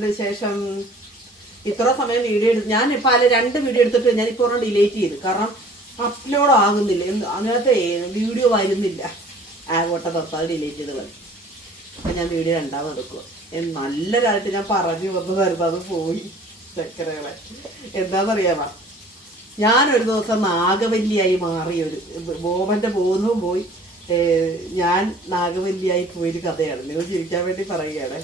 ശേഷം ഇത്ര സമയം വീഡിയോ എടുത്ത് ഞാൻ പല രണ്ട് വീഡിയോ എടുത്തിട്ട് ഞാൻ ഇപ്പോൾ ഡിലേറ്റ് ചെയ്തു. കാരണം അപ്ലോഡ് ആകുന്നില്ല. എന്ത് അങ്ങനത്തെ വീഡിയോ വരുന്നില്ല. ആകോട്ടെ തൊട്ടാൽ ഡിലേറ്റ് ചെയ്ത് കളി അപ്പം ഞാൻ വീഡിയോ രണ്ടാമത് എടുക്കുക. നല്ലതായിട്ട് ഞാൻ പറഞ്ഞു വന്നു വരുമ്പോൾ അത് പോയി. ചക്കരകളെ എന്താണെന്നറിയാമോ ഞാനൊരു ദിവസം നാഗവല്ലിയായി മാറി ഒരു ബോബന്റെ ബോധവും പോയി. ഞാൻ നാഗവല്ലിയായി പോയൊരു കഥയാണ്. നിങ്ങൾ ജീവിക്കാൻ വേണ്ടി പറയുകയാണ്.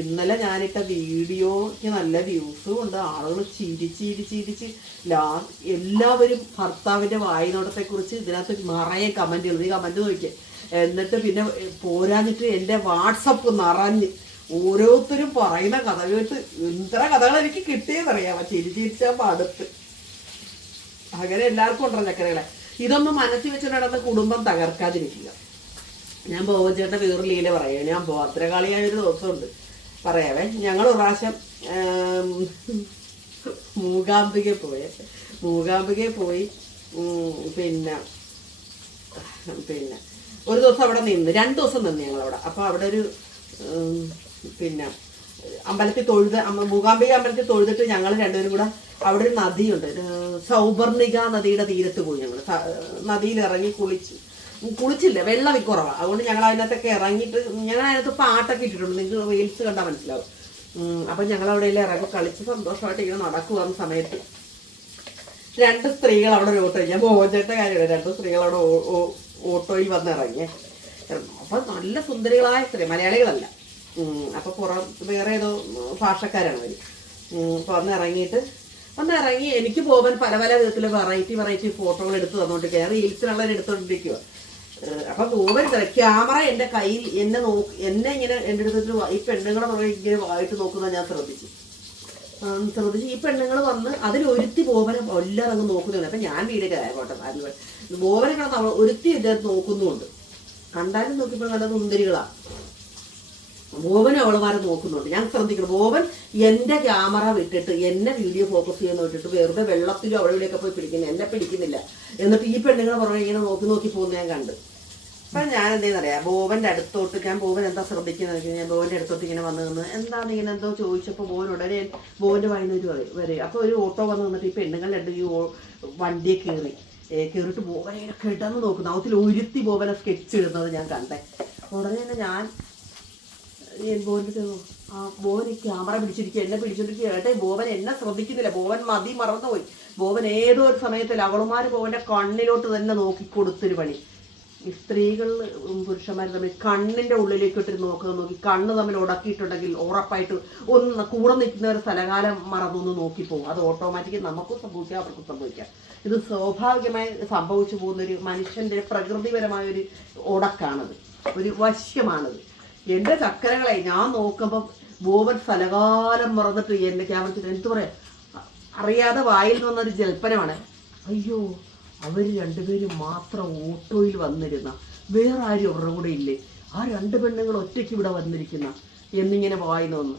ഇന്നലെ ഞാനിട്ട വീഡിയോക്ക് നല്ല വ്യൂസ് ഉണ്ട്. ആളുകൾ ചിരിച്ച് ചിരിച്ച് ചിരിച്ച് ലാ എല്ലാവരും ഭർത്താവിന്റെ വായുനോട്ടത്തെ കുറിച്ച് ഇതിനകത്ത് നിറയെ കമന്റ് എഴുതി കമന്റ് നോക്കിയേ എന്നിട്ട് പിന്നെ പോരാഞ്ഞിട്ട് എന്റെ വാട്സപ്പ് നിറഞ്ഞ് ഓരോരുത്തരും പറയുന്ന കഥ കേട്ട് എത്ര കഥകൾ എനിക്ക് കിട്ടിയെന്നറിയാമോ ചിരി ചിരിച്ചാൽ അടുത്ത് അങ്ങനെ എല്ലാവർക്കും ഉണ്ടല്ലോ ചക്കരകളെ. ഇതൊന്നും മനസ്സിൽ നടന്ന കുടുംബം തകർക്കാതിരിക്കുക. ഞാൻ ബോബച്ചേട്ടന്റെ വേറൊരു ലീല പറയാം. ഞാൻ ഭദ്രകാളിയായ ഒരു ദിവസമുണ്ട്. പറയാവേ. ഞങ്ങൾ പ്രാവശ്യം മൂകാംബിക പോയി. മൂകാംബിക പോയി പിന്നെ പിന്നെ ഒരു ദിവസം അവിടെ നിന്ന് രണ്ട് ദിവസം നിന്ന് ഞങ്ങൾ അവിടെ അപ്പൊ അവിടെ ഒരു പിന്നെ അമ്പലത്തിൽ തൊഴുത് മൂകാംബിക അമ്പലത്തിൽ തൊഴുതിട്ട് ഞങ്ങൾ രണ്ടുപേരും കൂടെ അവിടെ ഒരു നദിയുണ്ട്. സൗബർണിക നദിയുടെ തീരത്ത് പോയി ഞങ്ങൾ നദിയിൽ ഇറങ്ങി കുളിച്ച് കുളിച്ചില്ല വെള്ളം കുറവാണ് അതുകൊണ്ട് ഞങ്ങൾ അതിനകത്തൊക്കെ ഇറങ്ങിയിട്ട് ഞങ്ങൾ അതിനകത്ത് പാട്ടൊക്കെ ഇട്ടിട്ടുണ്ട്. നിങ്ങൾക്ക് റീൽസ് കണ്ടാൽ മനസ്സിലാവും. അപ്പം ഞങ്ങൾ അവിടെ ഇറങ്ങി. കളിച്ച് സന്തോഷമായിട്ട് ഇങ്ങനെ നടക്കുവാന്ന് സമയത്ത്. രണ്ട് സ്ത്രീകൾ അവിടെ ഒരു ഓട്ടോ ഞാൻ ബോജത്തെ കാര്യമാണ്. രണ്ട് സ്ത്രീകൾ അവിടെ ഓട്ടോയിൽ വന്ന് വന്നിറങ്ങിയേ അപ്പൊ നല്ല സുന്ദരികളായ സ്ത്രീ മലയാളികളല്ല. അപ്പം പുറം വേറെ ഏതോ ഭാഷക്കാരാണ് അവർ. അപ്പം വന്ന് ഇറങ്ങിയിട്ട് ഇറങ്ങി എനിക്ക് പോകാൻ പല പല വിധത്തിൽ വെറൈറ്റി വെറൈറ്റി ഫോട്ടോകൾ എടുത്ത് റീൽസിനുള്ള എടുത്തോണ്ടിരിക്കുക അപ്പൊ തോന്നരുത് ക്യാമറ എന്റെ കയ്യിൽ എന്നെ നോക്കി എന്നെ ഇങ്ങനെ എന്റെ അടുത്തിട്ട് ഈ പെണ്ണുങ്ങളെ പുറകെ ഇങ്ങനെ വായിട്ട് നോക്കുന്ന ഞാൻ ശ്രദ്ധിച്ചു. ശ്രദ്ധിച്ച്. ഈ പെണ്ണുങ്ങൾ വന്ന് അതിൽ ഒരുത്തി ബോബനെ എല്ലാവരും നോക്കുന്നുണ്ട് അപ്പൊ ഞാൻ വീടിന്റെ പോട്ടെ ബോബനെ കിടന്ന് ഒരുത്തി ഇതിനകത്ത് നോക്കുന്നുണ്ട് കണ്ടാലും നോക്കിയപ്പോൾ നല്ല സുന്ദരികളാ. ബോബനെ അവളുമാരെ നോക്കുന്നുണ്ട്. ഞാൻ ശ്രദ്ധിക്കണം. ബോബൻ എന്റെ ക്യാമറ വിട്ടിട്ട് എന്നെ വീഡിയോ ഫോക്കസ് ചെയ്യുന്ന വിട്ടിട്ട് വെറുതെ വെള്ളത്തിലും അവിടെ പോയി പിടിക്കുന്നു. എന്നെ പിടിക്കുന്നില്ല. എന്നിട്ട് ഈ പെണ്ണുങ്ങളെ പുറകെ ഇങ്ങനെ നോക്കി നോക്കി പോകുന്ന ഞാൻ കണ്ട്. അപ്പൊ ഞാൻ എന്തേന്നറിയാം? ബോബന്റെ അടുത്തോട്ട് ഞാൻ ബോബൻ എന്താ ശ്രദ്ധിക്കുന്നത് ഞാൻ ബോബന്റെ അടുത്തോട്ട് ഇങ്ങനെ വന്നു നിന്ന് എന്താണ് ഇങ്ങനെ എന്തോ ചോദിച്ചപ്പോൾ ബോബൻ ഉടനെ ബോബന്റെ വൈകുന്നേരം വരെ വരെ. അപ്പൊ ഒരു ഓട്ടോ വന്ന് നിന്നിട്ട് ഈ പെണ്ണുങ്ങൾ രണ്ട് ഈ വണ്ടിയെ കയറി. കയറിയിട്ട് ബോബനെ കിടന്ന് നോക്കുന്നു. അവത്തിൽ ഒരുത്തി ബോബനെ സ്കെച്ച് ഇടുന്നത് ഞാൻ കണ്ടേ. ഉടനെ തന്നെ ഞാൻ ചെന്നു ആ ബോബൻ ഈ ക്യാമറ പിടിച്ചിരിക്കുക എന്നെ പിടിച്ചിരിക്കുക. ഏട്ടെ ബോബൻ എന്നെ ശ്രദ്ധിക്കുന്നില്ല. ബോബൻ മതി മറന്നുപോയി. ബോബൻ ഏതോ ഒരു സമയത്തിൽ അവളുമാർ ബോബന്റെ കണ്ണിലോട്ട് തന്നെ നോക്കി കൊടുത്തൊരു പണി. ഈ സ്ത്രീകൾ പുരുഷന്മാർ തമ്മിൽ കണ്ണിന്റെ ഉള്ളിലേക്ക് ഇട്ട് നോക്കുന്നത് നോക്കി. കണ്ണ് തമ്മിൽ ഉടക്കിയിട്ടുണ്ടെങ്കിൽ ഉറപ്പായിട്ട് ഒന്ന് കൂടെ നിൽക്കുന്നവർ സ്ഥലകാലം മറന്നൊന്ന് നോക്കിപ്പോകും. അത് ഓട്ടോമാറ്റിക് നമുക്കും സംഭവിക്കാം അവർക്കും സംഭവിക്കാം. ഇത് സ്വാഭാവികമായി സംഭവിച്ചു പോകുന്ന ഒരു മനുഷ്യന്റെ പ്രകൃതിപരമായ ഒരു ഉടക്കാണത്. ഒരു വശ്യമാണത്. എന്റെ ചക്കരകളെ ഞാൻ നോക്കുമ്പോൾ ബോബൻ ഫലകാലം മറന്നിട്ട് എന്റെ ക്യാമറ എന്ത് പറയാ? അറിയാതെ വായിൽ നിന്നൊരു ജൽപ്പനമാണ്. അയ്യോ അവർ രണ്ടുപേരും മാത്രം ഓട്ടോയിൽ വന്നിരുന്ന. വേറെ ആരും അവരുടെ കൂടെ ഇല്ലേ? ആ രണ്ട് പെണ്ണുങ്ങൾ ഒറ്റയ്ക്ക് ഇവിടെ വന്നിരിക്കുന്ന. എന്നിങ്ങനെ വായിന്ന് വന്നു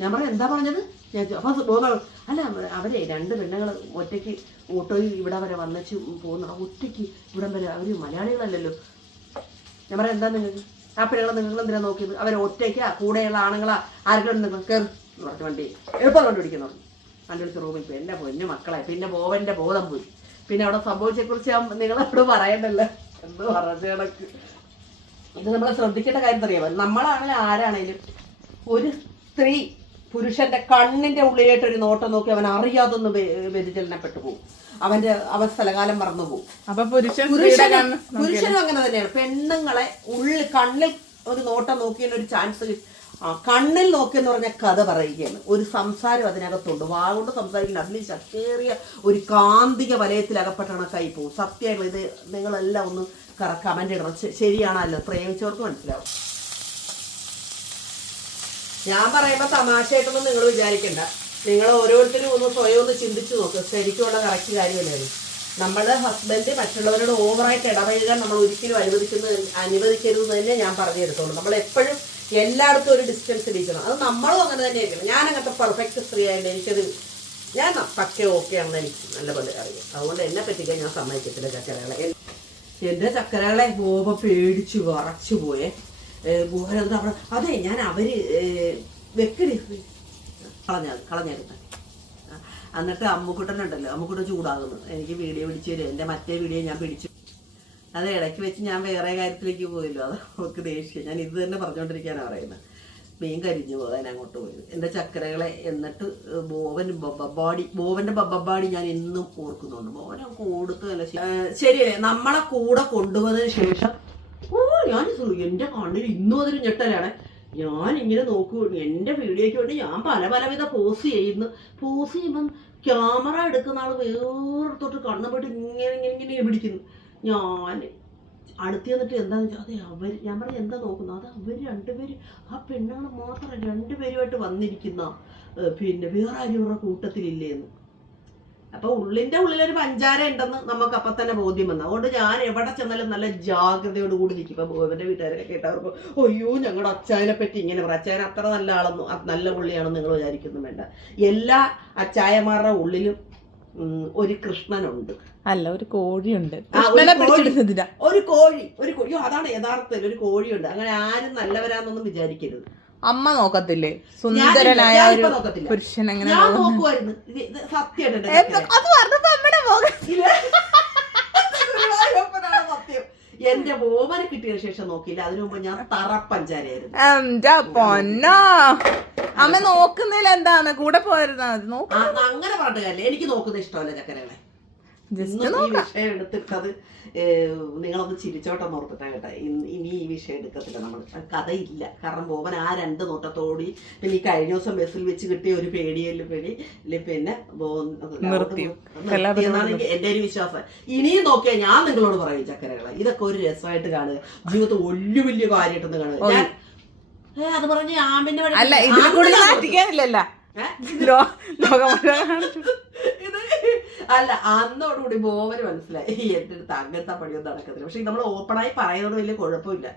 ഞാൻ പറയാം എന്താ പറഞ്ഞത്? ഞാൻ അപ്പം ബോബ അല്ല അവരെ രണ്ട് പെണ്ണുങ്ങൾ ഒറ്റയ്ക്ക് ഓട്ടോയിൽ ഇവിടെ വരെ വന്നച്ച് പോകുന്ന ഒറ്റയ്ക്ക് ഇവിടം വരെ അവർ മലയാളികളല്ലല്ലോ. ഞാൻ പറയാം എന്താ നിങ്ങൾക്ക്? ആ പെണ്ണുങ്ങളെ നിങ്ങൾ എന്തിനാ നോക്കിയത്? അവർ ഒറ്റയ്ക്കാ? കൂടെയുള്ള ആണുങ്ങളാ? ആരെങ്കിലും നിങ്ങൾ കയറി എന്ന് പറഞ്ഞു വണ്ടി എളുപ്പം കൊണ്ട് പിടിക്കുന്നു വണ്ടി വിളിച്ച് റൂമിൽ പോയി. എന്റെ പൊന്നു മക്കളെ. പിന്നെ ബോവന്റെ ബോധം പോയി. പിന്നെ അവിടെ സംഭവിച്ചെക്കുറിച്ച് നിങ്ങളോട് പറയണ്ടല്ലോ. എന്ത് പറഞ്ഞ ഇത് നമ്മൾ ശ്രദ്ധിക്കേണ്ട കാര്യം അറിയാമോ നമ്മളാണെങ്കിലും ആരാണേലും ഒരു സ്ത്രീ പുരുഷന്റെ കണ്ണിന്റെ ഉള്ളിലേട്ട് ഒരു നോട്ടം നോക്കി അവൻ അറിയാതൊന്ന് വ്യ- വ്യതിചലനപ്പെട്ടു പോകും. അവന്റെ അവൻ സ്ഥലകാലം മറന്നുപോകും. അപ്പൊ പുരുഷൻ പുരുഷനും പുരുഷനും അങ്ങനെ തന്നെയാണ്. പെണ്ണുങ്ങളെ ഉള്ളിൽ കണ്ണിൽ ഒരു നോട്ടം നോക്കിയതിന് ഒരു ചാൻസ് ആ കണ്ണിൽ നോക്കിയെന്ന് പറഞ്ഞ കഥ പറയുകയാണ്. ഒരു സംസാരം അതിനകത്തുണ്ട്. വാ കൊണ്ട് സംസാരിക്കുന്നത് അതിൽ ശക്തേറിയ ഒരു കാന്തിക വലയത്തിൽ അകപ്പെട്ടാണ് കൈ പോകും സത്യമായിട്ടുള്ള ഇത് നിങ്ങളെല്ലാം ഒന്ന് കമന്റ് ഇടണം. ശരിയാണല്ലോ? പ്രേമിച്ചവർക്ക് മനസ്സിലാവും. ഞാൻ പറയുമ്പോൾ തമാശയായിട്ടൊന്നും നിങ്ങൾ വിചാരിക്കണ്ട. നിങ്ങൾ ഓരോരുത്തരും ഒന്ന് സ്വയം ഒന്ന് ചിന്തിച്ചു നോക്ക്. ശരിക്കുമുള്ള കറക്റ്റ് കാര്യമല്ലേ? നമ്മുടെ ഹസ്ബൻഡ് മറ്റുള്ളവരോട് ഓവറായിട്ട് ഇടപഴകാൻ നമ്മൾ ഒരിക്കലും അനുവദിക്കുന്നത് അനുവദിക്കരുത് തന്നെ ഞാൻ പറഞ്ഞെടുത്തോളൂ. നമ്മൾ എപ്പോഴും എല്ലായിടത്തും ഒരു ഡിസ്റ്റൻസ് ഇരിക്കണം. അത് നമ്മളും അങ്ങനെ തന്നെ ആയിരിക്കണം ഞാൻ അങ്ങനത്തെ പെർഫെക്റ്റ് സ്ത്രീ ആയിരുന്നു എനിക്കത് ഞാൻ പക്കെ ഓക്കെ ആണെന്ന് എനിക്ക് നല്ലപോലെ അറിയാം. അതുകൊണ്ട് എന്നെ പറ്റിക്കാൻ ഞാൻ സമ്മതിക്കത്തില്ല ചക്കരകളെ. എന്റെ ചക്കരകളെ ഗോപ പേടിച്ചു വറച്ചു പോയേ എന്താ അതെ ഞാൻ അവർ വെക്കടി കളഞ്ഞത് കളഞ്ഞെടുത്ത് എന്നിട്ട് അമ്മുക്കുട്ടനുണ്ടല്ലോ അമ്മുക്കുട്ടൻ ചൂടാകുന്നു. എനിക്ക് വീഡിയോ പിടിച്ചു തരും. എന്റെ മറ്റേ വീഡിയോ ഞാൻ പിടിച്ചു. അത് ഇടയ്ക്ക് വെച്ച് ഞാൻ വേറെ കാര്യത്തിലേക്ക് പോയില്ലോ. അത് അവർക്ക് ദേഷ്യം. ഞാൻ ഇത് തന്നെ പറഞ്ഞുകൊണ്ടിരിക്കാനാണ് പറയുന്നത് മീൻ കരിഞ്ഞു പോകാൻ അങ്ങോട്ട് പോയി. എന്റെ ചക്കരകളെ എന്നിട്ട് ബോവൻ ബബ്ബാടി ബോവന്റെ ബബ്ബാടി ഞാൻ എന്നും ഓർക്കുന്നുണ്ട്. ബോവനെ കൊടുക്കല്ല ശരി നമ്മളെ കൂടെ കൊണ്ടുപോയതിനു ശേഷം ഓ ഞാൻ എന്റെ കണ്ണിൽ ഇന്നും അതൊരു ഞെട്ടലാണ്. ഞാൻ ഇങ്ങനെ നോക്കൂ എന്റെ വീഡിയോയ്ക്ക് വേണ്ടി ഞാൻ പല പലവിധ പോസ് ചെയ്യുന്നു. പോസ് ചെയ്യുമ്പം ക്യാമറ എടുക്കുന്ന ആൾ വേറെടുത്തോട്ട് കണ്ണു പോയിട്ട് ഇങ്ങനെ ഇങ്ങനെ ഇങ്ങനെ പിടിക്കുന്നു. ഞാൻ അടുത്ത് ചെന്നിട്ട് എന്താന്ന് വെച്ചാൽ അതെ അവർ ഞാൻ പറഞ്ഞു എന്താ നോക്കുന്നത് അത് അവർ രണ്ടുപേര് ആ പെണ്ണുങ്ങൾ മാത്രം രണ്ടുപേരുമായിട്ട് വന്നിരിക്കുന്ന പിന്നെ വേറെ ആരും ഇവരുടെ കൂട്ടത്തിലില്ലേ എന്ന് അപ്പൊ ഉള്ളിന്റെ ഉള്ളിലൊരു പഞ്ചാര ഉണ്ടെന്ന് നമുക്ക് അപ്പൊ തന്നെ ബോധ്യം വന്നു. അതുകൊണ്ട് ഞാൻ എവിടെ ചെന്നാലും നല്ല ജാഗ്രതയോട് കൂടി നിൽക്കും ഇപ്പൊ ബോബന്റെ വീട്ടുകാരൊക്കെ കേട്ടവർക്ക് അയ്യോ ഞങ്ങളുടെ അച്ചായനെ പറ്റി ഇങ്ങനെ പറ. അച്ചായൻ അത്ര നല്ല ആളെന്നും നല്ല പുള്ളിയാണെന്ന് നിങ്ങൾ വിചാരിക്കുന്നു വേണ്ട. എല്ലാ അച്ചായമാരുടെ ഉള്ളിലും ഒരു കൃഷ്ണനുണ്ട്. അല്ല ഒരു കോഴിയുണ്ട്. ഒരു. ഒരു കോഴി. ഒരു കോഴി അതാണ് യഥാർത്ഥത്തിൽ ഒരു കോഴിയുണ്ട്. അങ്ങനെ ആരും നല്ലവരാന്നൊന്നും വിചാരിക്കരുത്. അമ്മ നോക്കത്തില്ലേ? സുന്ദരനായ ഒരു. പുരുഷൻ എങ്ങനെ അത് പറഞ്ഞപ്പോ അമ്മയുടെ എന്റെ ബോബനെ കിട്ടിയ ശേഷം നോക്കിയില്ല. അതിനു മുമ്പ് ഞാൻ തറപ്പഞ്ചാരിയായിരുന്നു. എന്റെ പൊന്ന. അമ്മ നോക്കുന്നില്ല എന്താണ്? കൂടെ പോയിരുന്നാ മതി. അങ്ങനെ പറഞ്ഞിട്ട് എനിക്ക് നോക്കുന്ന ഇഷ്ടമല്ല ചക്കരകളെ. ജസ്റ്റ് ഇന്നും ഈ വിഷയം എടുത്തിട്ടത് നിങ്ങളൊന്ന് ചിരിച്ചോട്ടെ ഓർത്തിട്ടാ കേട്ടെ. ഇനി ഈ വിഷയം എടുക്കത്തില്ല നമ്മൾ കഥയില്ല. കാരണം ബോബൻ ആ രണ്ട് നോട്ടത്തോടി പിന്നെ ഈ കഴിഞ്ഞ ദിവസം ബസ്സിൽ വെച്ച് കിട്ടിയ ഒരു പേടിയല്ല പേടി. പിന്നെ എനിക്ക് എന്റെ ഒരു വിശ്വാസം. ഇനിയും നോക്കിയാൽ ഞാൻ നിങ്ങളോട് പറയും ചക്കരകളെ. ഇതൊക്കെ ഒരു രസമായിട്ട് കാണുക. ജീവിതത്തിൽ വലിയ വലിയ കാര്യമായിട്ടൊന്ന് കാണുക. ഞാൻ അത് പറഞ്ഞ് ആമിന്റെ വഴി- അല്ല ഇതിൽ കൂടുതൽ അല്ല അന്നോടുകൂടി ബോവന് മനസ്സിലായി. എന്റെ അടുത്ത് അങ്ങനത്തെ പണിയൊന്നും നടക്കത്തില്ല. പക്ഷെ നമ്മൾ ഓപ്പണായി പറയുന്നത് വലിയ കുഴപ്പമില്ല.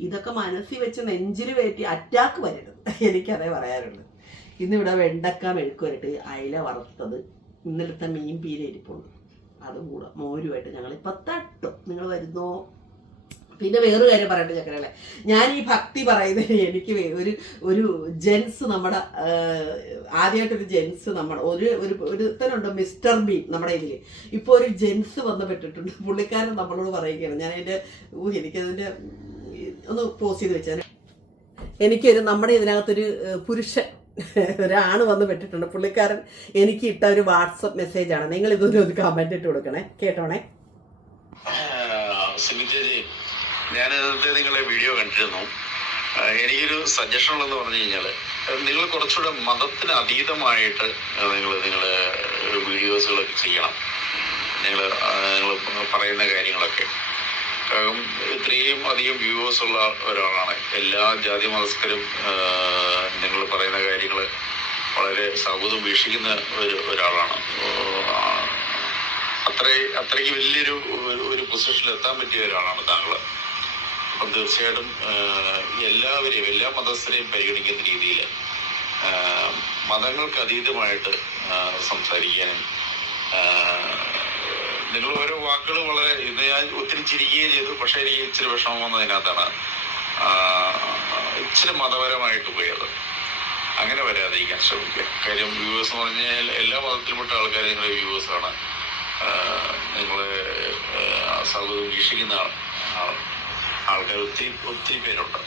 ഇതൊക്കെ മനസ്സിൽ വെച്ച് നെഞ്ചിൽ വേറ്റി അറ്റാക്ക് വരരുത്. എനിക്കതേ പറയാനുള്ളൂ. ഇന്നിവിടെ വെണ്ടക്ക മെഴുക്കുവരട്ട് അയില വറുത്തത് ഇന്നലത്തെ മീൻ പീര ഇരിപ്പുണ്ട് അതും കൂടെ മോരുമായിട്ട് ഞങ്ങൾ ഇപ്പൊ തട്ടും നിങ്ങൾ വരുന്നോ? പിന്നെ വേറൊരു കാര്യം പറയട്ടെ ചക്കരകളെ. ഞാൻ ഈ ഭക്തി പറയുന്നതിന് എനിക്ക് ഒരു ഒരു ജെൻസ് നമ്മുടെ ആദ്യമായിട്ടൊരു ജെൻസ് നമ്മുടെ ഒരു ഒരു ഒരുത്തനുണ്ട് മിസ്റ്റർ ബീൻ നമ്മുടെ ഇതിൽ ഇപ്പോൾ ഒരു ജെൻസ് വന്നപ്പെട്ടിട്ടുണ്ട് പുള്ളിക്കാരൻ നമ്മളോട് പറയുകയാണ്. ഞാൻ ഊഹ് എനിക്കതിന്റെ ഒന്ന് പോസ് ചെയ്ത് വെച്ചാൽ എനിക്കൊരു നമ്മുടെ ഇതിനകത്തൊരു പുരുഷൻ ഒരാണ് വന്ന് പെട്ടിട്ടുണ്ട്. പുള്ളിക്കാരൻ എനിക്ക് ഇട്ട ഒരു വാട്സപ്പ് മെസ്സേജാണ്. നിങ്ങൾ ഇതൊരു ഒരു കമന്റ് ഇട്ട് കൊടുക്കണേ. കേട്ടോണേ? ഞാൻ ഇന്നത്തെ നിങ്ങളെ വീഡിയോ കണ്ടിരുന്നു. എനിക്കൊരു സജഷൻ ഉള്ളതെന്ന് പറഞ്ഞു കഴിഞ്ഞാൽ നിങ്ങൾ കുറച്ചുകൂടെ മതത്തിന് അതീതമായിട്ട് നിങ്ങൾ നിങ്ങൾ വീഡിയോസുകളൊക്കെ ചെയ്യണം. നിങ്ങൾ നിങ്ങൾ പറയുന്ന കാര്യങ്ങളൊക്കെ. ഇത്രയും അധികം വ്യൂവേഴ്സ് ഉള്ള ഒരാളാണ്. എല്ലാ ജാതി മതസ്ഥരും നിങ്ങൾ പറയുന്ന കാര്യങ്ങൾ വളരെ സൗഹൃദം വീക്ഷിക്കുന്ന ഒരു ഒരാളാണ്. അത്രേ അത്ര അത്രയ്ക്ക് വലിയൊരു ഒരു പൊസിഷനിൽ എത്താൻ പറ്റിയ ഒരാളാണ് താങ്കൾ അപ്പം തീർച്ചയായിട്ടും എല്ലാവരെയും എല്ലാ മതസ്ഥരെയും പരിഗണിക്കുന്ന രീതിയിൽ മതങ്ങൾക്ക് അതീതമായിട്ട് സംസാരിക്കാനും നിങ്ങൾ ഓരോ വാക്കുകൾ വളരെ ഇത് ഞാൻ ഒത്തിരി ചിരിക്കുകയും ചെയ്തു. പക്ഷേ എനിക്ക് ഇച്ചിരി വിഷമം വന്നതിനകത്താണ് ഇച്ചിരി മതപരമായിട്ട് പോയത്. അങ്ങനെ വരാതിരിക്കാൻ ശ്രമിക്കുക. കാര്യം വ്യൂവേഴ്സ് എന്ന് പറഞ്ഞാൽ എല്ലാ മതത്തിൽപ്പെട്ട ആൾക്കാരും നിങ്ങളുടെ വ്യൂവേഴ്സാണ്. നിങ്ങളെ സൗഹൃദം വീക്ഷിക്കുന്ന ആൾ- ആൾ- ആൾക്കാർ ഒത്തിരി ഒത്തിരി പേരുണ്ട്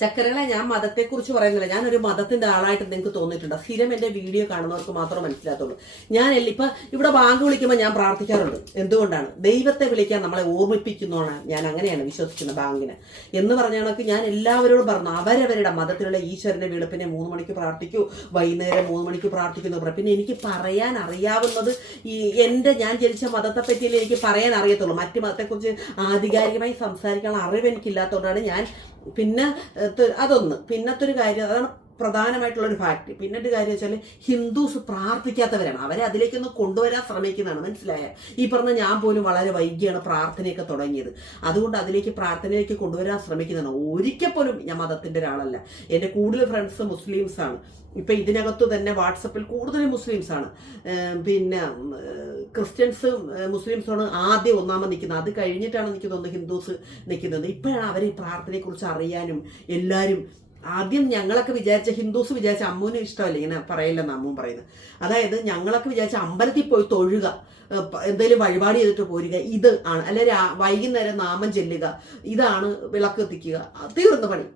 ചക്കരകളെ ഞാൻ മതത്തെ മതത്തെക്കുറിച്ച് പറയുന്നില്ല. ഒരു മതത്തിന്റെ ആളായിട്ട് നിങ്ങൾക്ക് തോന്നിയിട്ടുണ്ട്. സ്ഥിരം എന്റെ വീഡിയോ കാണുന്നവർക്ക് മാത്രമേ മനസ്സിലാത്തുള്ളൂ ഞാൻ ഇപ്പൊ ഇവിടെ ബാങ്ക് വിളിക്കുമ്പോൾ ഞാൻ പ്രാർത്ഥിക്കാറുണ്ട്. എന്തുകൊണ്ടാണ്? ദൈവത്തെ വിളിക്കാൻ നമ്മളെ ഓർമ്മിപ്പിക്കുന്നതാണ് ഞാൻ അങ്ങനെയാണ് വിശ്വസിക്കുന്നത് ബാങ്കിന്. എന്ന് പറഞ്ഞ ഞാൻ എല്ലാവരോടും പറഞ്ഞു. അവരവരുടെ മതത്തിലുള്ള ഈശ്വരന്റെ വെളുപ്പിനെ മൂന്ന് മണിക്ക് പ്രാർത്ഥിക്കൂ. വൈകുന്നേരം മൂന്ന് മണിക്ക് പ്രാർത്ഥിക്കുന്നു പിന്നെ എനിക്ക് പറയാൻ അറിയാവുന്നത് ഈ എന്റെ ഞാൻ ജനിച്ച മതത്തെ പറ്റിയല്ലേ എനിക്ക് പറയാൻ അറിയത്തുള്ളൂ. മറ്റു മതത്തെക്കുറിച്ച് ആധികാരികമായി സംസാരിക്കാനുള്ള അറിവ് എനിക്കില്ലാത്തതുകൊണ്ടാണ് ഞാൻ പിന്നെ അതൊന്ന്. പിന്നത്തെ ഒരു കാര്യം അതാണ് പ്രധാനമായിട്ടുള്ള ഒരു ഫാക്ട് പിന്നീട് കാര്യം വെച്ചാൽ ഹിന്ദുസ് പ്രാർത്ഥിക്കാത്തവരാണ്. അവരെ അതിലേക്കൊന്ന് കൊണ്ടുവരാൻ ശ്രമിക്കുന്നതാണ്. മനസ്സിലായ? ഈ പറഞ്ഞ ഞാൻ പോലും വളരെ വൈകിയാണ് പ്രാർത്ഥനയൊക്കെ തുടങ്ങിയത്. അതുകൊണ്ട് അതിലേക്ക് പ്രാർത്ഥനയിലേക്ക് കൊണ്ടുവരാൻ ശ്രമിക്കുന്നതാണ്. ഒരിക്കൽ പോലും ഞാൻ മതത്തിന്റെ ഒരാളല്ല. എന്റെ കൂടുതൽ ഫ്രണ്ട്സ് മുസ്ലിംസ് ആണ്. ഇപ്പൊ ഇതിനകത്തു തന്നെ വാട്സപ്പിൽ കൂടുതലും മുസ്ലിംസ് ആണ്. പിന്നെ ക്രിസ്ത്യൻസ് മുസ്ലിംസാണ് ആദ്യം ഒന്നാമത് നിൽക്കുന്നത്. അത് കഴിഞ്ഞിട്ടാണ് എനിക്ക് തോന്നുന്നത് ഹിന്ദുസ് നിൽക്കുന്നത്. ഇപ്പോഴാണ് അവർ ഈ പ്രാർത്ഥനയെക്കുറിച്ച് അറിയാനും എല്ലാവരും ആദ്യം ഞങ്ങളൊക്കെ വിചാരിച്ച ഹിന്ദുസ് വിചാരിച്ച അമ്മുവിന് ഇഷ്ടമല്ല ഇങ്ങനെ പറയില്ലെന്ന് അമ്മൂൻ പറയുന്നത്. അതായത് ഞങ്ങളൊക്കെ വിചാരിച്ച അമ്പലത്തിൽ പോയി തൊഴുക എന്തെങ്കിലും വഴിപാട് ചെയ്തിട്ട് പോരുക ഇത് ആണ്. അല്ലെ വൈകുന്നേരം നാമം ചെല്ലുക ഇതാണ് വിളക്ക് എത്തിക്കുക തീർന്ന പണി.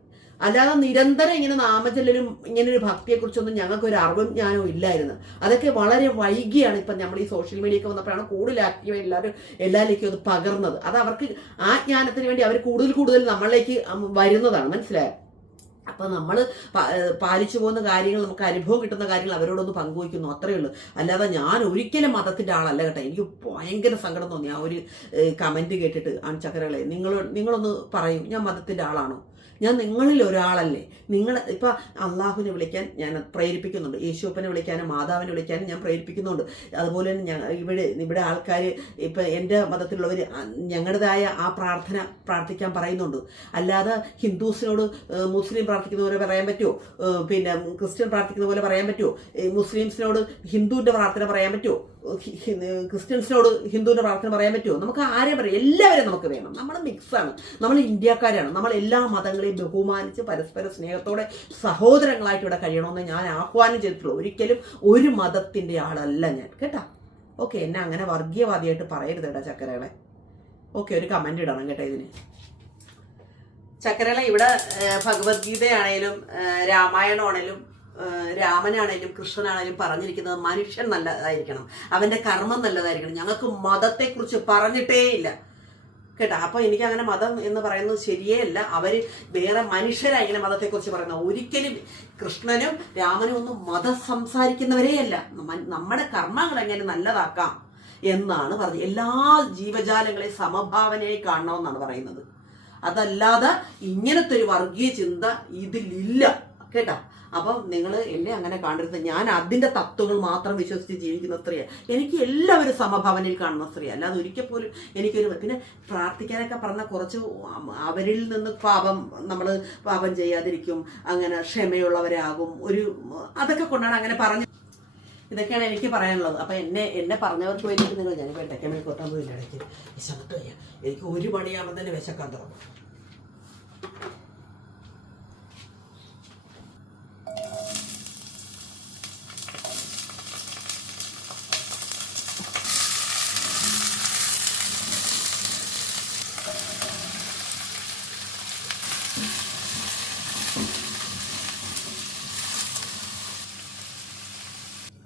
അല്ലാതെ നിരന്തരം ഇങ്ങനെ നാമചെല്ലലും ഇങ്ങനെ ഒരു ഭക്തിയെക്കുറിച്ചൊന്നും ഞങ്ങൾക്ക് ഒരു അറിവും ഞാനും ഇല്ലായിരുന്നു. അതൊക്കെ വളരെ വൈകിയാണ് ഇപ്പം നമ്മൾ ഈ സോഷ്യൽ മീഡിയ ഒക്കെ വന്നപ്പോഴാണ് കൂടുതൽ ആക്റ്റീവ് എല്ലാവരും എല്ലാവരിലേക്കും അത് പകർന്നത്. അത് അവർക്ക് ആ ജ്ഞാനത്തിന് വേണ്ടി അവർ കൂടുതൽ കൂടുതൽ നമ്മളിലേക്ക് വരുന്നതാണ്. മനസ്സിലായോ? അപ്പൊ നമ്മൾ പാലിച്ചു പോകുന്ന കാര്യങ്ങൾ നമുക്ക് അനുഭവം കിട്ടുന്ന കാര്യങ്ങൾ അവരോടൊന്ന് പങ്കുവയ്ക്കുന്നു. അത്രയേ ഉള്ളൂ. അല്ലാതെ ഞാൻ ഒരിക്കലും മതത്തിന്റെ ആളല്ല കേട്ടോ. എനിക്ക് ഭയങ്കര സങ്കടം തോന്നി ആ ഒരു കമന്റ് കേട്ടിട്ട് ആൺ ചക്കരകളെ നിങ്ങൾ നിങ്ങളൊന്ന് പറയും. ഞാൻ മതത്തിന്റെ ആളാണോ? ഞാൻ നിങ്ങളിൽ ഒരാളല്ലേ. നിങ്ങൾ ഇപ്പൊ അള്ളാഹുവിനെ വിളിക്കാൻ ഞാൻ പ്രേരിപ്പിക്കുന്നുണ്ട്. യേശുപ്പനെ വിളിക്കാനും മാതാവിനെ വിളിക്കാനും ഞാൻ പ്രേരിപ്പിക്കുന്നുണ്ട്. അതുപോലെ തന്നെ ഞാൻ ഇവിടെ ഇവിടെ ആൾക്കാർ ഇപ്പൊ എന്റെ മതത്തിലുള്ളവർ ഞങ്ങളുടേതായ ആ പ്രാർത്ഥന പ്രാർത്ഥിക്കാൻ പറയുന്നുണ്ട്. അല്ലാതെ ഹിന്ദുസിനോട് മുസ്ലിം പ്രാർത്ഥിക്കുന്ന പോലെ പറയാൻ പറ്റുമോ പിന്നെ ക്രിസ്ത്യൻ പ്രാർത്ഥിക്കുന്ന പോലെ പറയാൻ പറ്റുമോ മുസ്ലിംസിനോട് ഹിന്ദുവിന്റെ പ്രാർത്ഥന പറയാൻ പറ്റുമോ ക്രിസ്ത്യൻസിനോട് ഹിന്ദുവിന്റെ പ്രാർത്ഥന പറയാൻ പറ്റുമോ? നമുക്ക് ആരെയും പറയാം. എല്ലാവരെയും നമുക്ക് വേണം. നമ്മൾ മിക്സാണ്. നമ്മൾ ഇന്ത്യക്കാരാണ്. നമ്മൾ എല്ലാ മതങ്ങളെയും ബഹുമാനിച്ച് പരസ്പര സ്നേഹത്തോടെ സഹോദരങ്ങളായിട്ട് ഇവിടെ കഴിയണമെന്ന് ഞാൻ ആഹ്വാനം ചെയ്തിട്ടുള്ളൂ. ഒരിക്കലും ഒരു മതത്തിന്റെ ആളല്ല ഞാൻ. കേട്ടാ? ഓക്കെ എന്നെ അങ്ങനെ വർഗീയവാദിയായിട്ട് പറയരുത് കേട്ടാ ചക്കരകളെ. ഓക്കെ ഒരു കമന്റ് ഇടണം കേട്ടോ ഇതിന്. ചക്കരകളെ ഇവിടെ ഭഗവത്ഗീതയാണേലും രാമായണമാണേലും രാമനാണേലും കൃഷ്ണനാണേലും പറഞ്ഞിരിക്കുന്നത് മനുഷ്യൻ നല്ലതായിരിക്കണം. അവന്റെ കർമ്മം നല്ലതായിരിക്കണം. ഞങ്ങൾക്ക് മതത്തെക്കുറിച്ച് പറഞ്ഞിട്ടേ ഇല്ല. കേട്ടോ? അപ്പൊ എനിക്ക് അങ്ങനെ മതം എന്ന് പറയുന്നത് ശരിയേ അല്ല. അവർ വേറെ മനുഷ്യരായി ഇങ്ങനെ മതത്തെക്കുറിച്ച് പറയുന്നത്. ഒരിക്കലും കൃഷ്ണനും രാമനും ഒന്നും മതം സംസാരിക്കുന്നവരേ അല്ല. നമ്മുടെ കർമ്മങ്ങൾ എങ്ങനെ നല്ലതാക്കാം എന്നാണ് പറഞ്ഞത്. എല്ലാ ജീവജാലങ്ങളെയും സമഭാവനയായി കാണണമെന്നാണ് പറയുന്നത്. അതല്ലാതെ ഇങ്ങനത്തെ ഒരു വർഗീയ ചിന്ത ഇതിലില്ല. കേട്ടാ? അപ്പം നിങ്ങൾ എന്നെ അങ്ങനെ കാണരുത് ഞാൻ അതിന്റെ തത്വങ്ങൾ മാത്രം വിശ്വസിച്ച് ജീവിക്കുന്ന സ്ത്രീയാണ് എനിക്ക് എല്ലാവരും സമഭാവനയിൽ കാണുന്ന സ്ത്രീ അല്ലാതെ ഒരിക്കൽ പോലും എനിക്കൊരു പിന്നെ പ്രാർത്ഥിക്കാനൊക്കെ പറഞ്ഞ കുറച്ച് അവരിൽ നിന്ന് പാപം നമ്മൾ പാപം ചെയ്യാതിരിക്കും അങ്ങനെ ക്ഷമയുള്ളവരാകും ഒരു അതൊക്കെ കൊണ്ടാണ് അങ്ങനെ പറഞ്ഞു ഇതൊക്കെയാണ് എനിക്ക് പറയാനുള്ളത്. അപ്പം എന്നെ എന്നെ പറഞ്ഞവർക്ക് വേണ്ടിയിട്ട് നിങ്ങൾ ഞാൻ ഇപ്പോൾ മണി കൊട്ടാൻ പോയില്ല ഇടയ്ക്ക് വിശന്നിട്ട് എനിക്ക് ഒരു മണിയാകുമ്പോൾ തന്നെ വിശക്കാൻ തുടങ്ങും.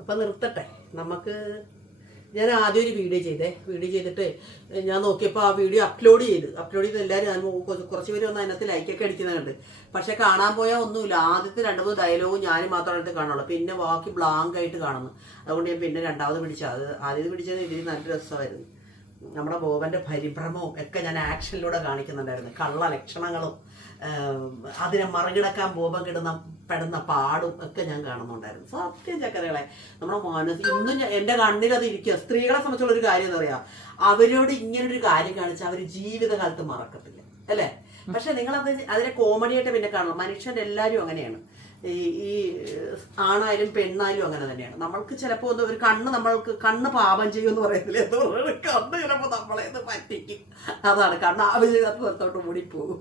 അപ്പൊ നിർത്തട്ടെ. നമുക്ക് ഞാൻ ആദ്യം ഒരു വീഡിയോ ചെയ്തേ. വീഡിയോ ചെയ്തിട്ട് ഞാൻ നോക്കിയപ്പോൾ ആ വീഡിയോ അപ്ലോഡ് ചെയ്ത്. അപ്ലോഡ് ചെയ്ത് എല്ലാവരും ഞാൻ കുറച്ച് പേര് ഒന്ന് അതിനകത്ത് ലൈക്കൊക്കെ അടിക്കുന്നുണ്ട്. പക്ഷെ കാണാൻ പോയാൽ ഒന്നുമില്ല. ആദ്യത്തെ രണ്ട് മൂന്ന് ഡയലോഗും ഞാൻ മാത്രമായിട്ട് കാണുള്ളൂ. പിന്നെ ബാക്കി ബ്ലാങ്ക് ആയിട്ട് കാണുന്നു. അതുകൊണ്ട് ഞാൻ പിന്നെ രണ്ടാമത് പിടിച്ച. അത് ആദ്യത് പിടിച്ചത് ഇതിന് നല്ല രസമായിരുന്നു. നമ്മുടെ ബോബന്റെ പരിഭ്രമവും ഒക്കെ ഞാൻ ആക്ഷനിലൂടെ കാണിക്കുന്നുണ്ടായിരുന്നു. കള്ള ലക്ഷണങ്ങളും. അതിനെ മറികടക്കാൻ ബോധപ്പെടുന്ന പെടുന്ന പാടും ഒക്കെ ഞാൻ കാണുന്നുണ്ടായിരുന്നു. സത്യം ചക്കരകളെ നമ്മുടെ മനസ്സ് ഇന്നും എന്റെ അത് ഇരിക്കുക. സ്ത്രീകളെ സംബന്ധിച്ചുള്ള ഒരു കാര്യം എന്താ പറയാ? അവരോട് ഇങ്ങനൊരു കാര്യം കാണിച്ചാൽ അവർ ജീവിതകാലത്ത് മറക്കത്തില്ല. അല്ലേ? പക്ഷെ നിങ്ങൾ അത് അതിനെ കോമഡിയായിട്ട് പിന്നെ കാണണം. മനുഷ്യരെല്ലാവരും അങ്ങനെയാണ്. ഈ ആണായാലും പെണ്ണായാലും അങ്ങനെ തന്നെയാണ്. നമ്മൾക്ക് ചിലപ്പോ ഒന്ന് ഒരു കണ്ണ് നമ്മൾക്ക് കണ്ണ് പാപം ചെയ്യും എന്ന് പറയത്തില്ലേ കണ്ണ് ചിലപ്പോൾ നമ്മളെ പറ്റിക്കും. അതാണ്. കണ്ണ് ആവശ്യമില്ലാത്ത പുറത്തോട്ട് പോകും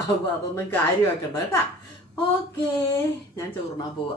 അപ്പൊ അതൊന്നും കാര്യമാക്കണ്ട കേട്ടാ. ഓക്കേ. ഞാൻ ചോറിനാ പോവാ.